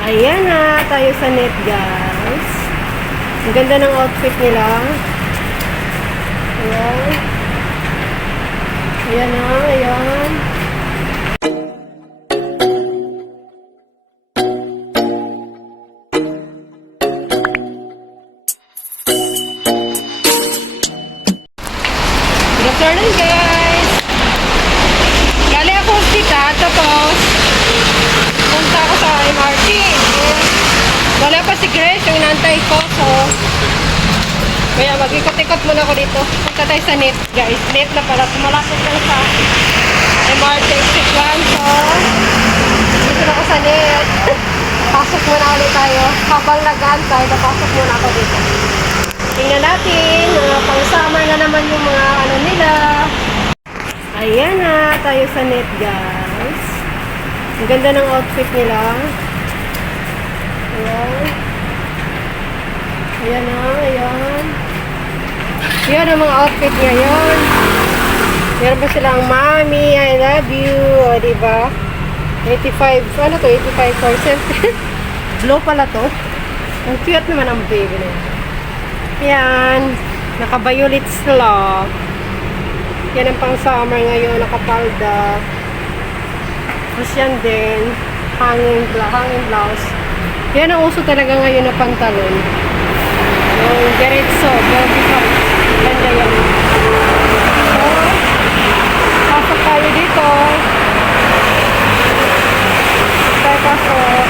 Ayan na, tayo sa net, guys. Ang ganda ng outfit nila. Ayan. Ayan na, ayan. Good afternoon, guys. Gali ako hospital, tapos punta ako sa MRT. Wala pa si Grace, yung inantay ko. So, kaya mag-ikot-ikot muna ako dito. Punta tayo sa net, guys. Net na pala. Malapit lang sa MRT exit 1. So, dito na ako sa net. Pasok muna ulit tayo. Habang nag-aantay, napasok muna ako dito. Tingnan natin. Pang-summer na naman yung mga ano nila. Ayan na, tayo sa net, guys. Ang ganda ng outfit nila. Ayan. Ayan na, ayan. Yan ang mga outfit ngayon. Meron pa silang mommy, I love you. O, diba? 85, ano to? 85%. Blow pala to. Ang cute naman ang baby na yan. Yan. Naka-violet sila. Yan ang pang summer ngayon. Nakapalda. Tapos yan din. Hanging blouse. Yan ang uso talaga ngayon na pantalon. Yung diretso. Ganda yan. So, pasok tayo dito. Pasok.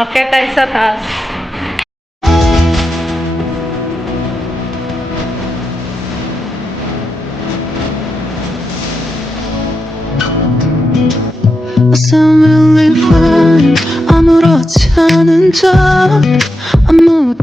Okay tayo sa taas. really fine 아무렇지 않은 척 아무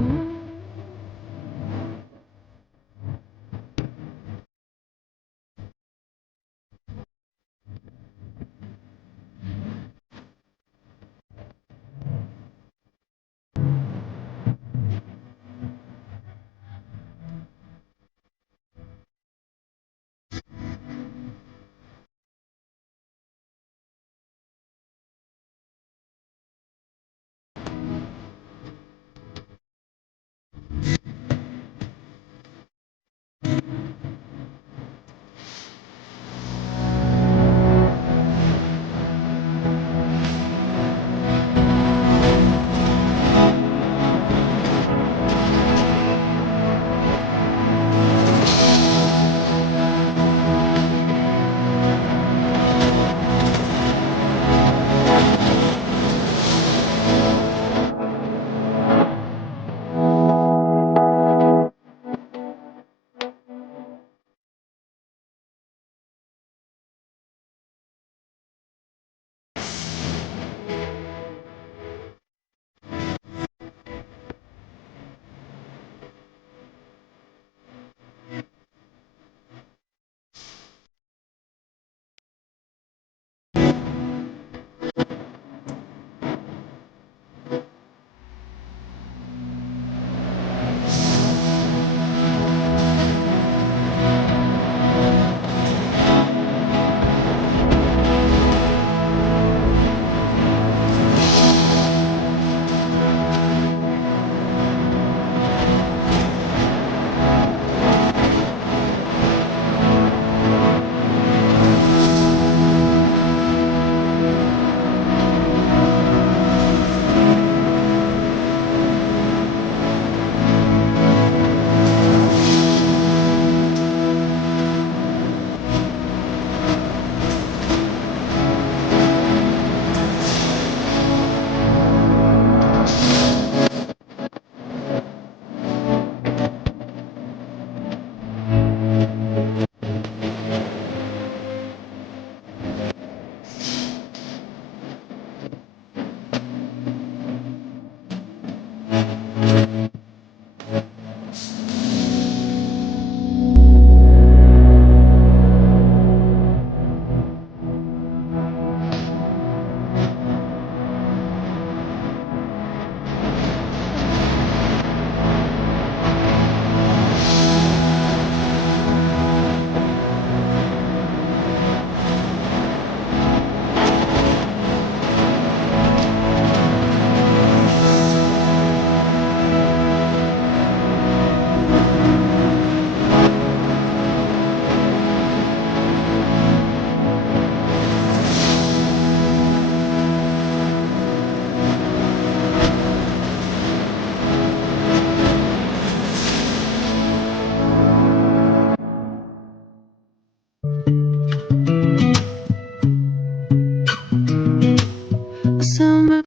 some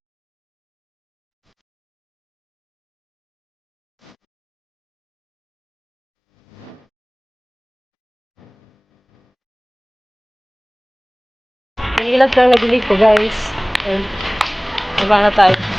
Yung ilas lang nabili ko, guys. Ayan. Baba na tayo.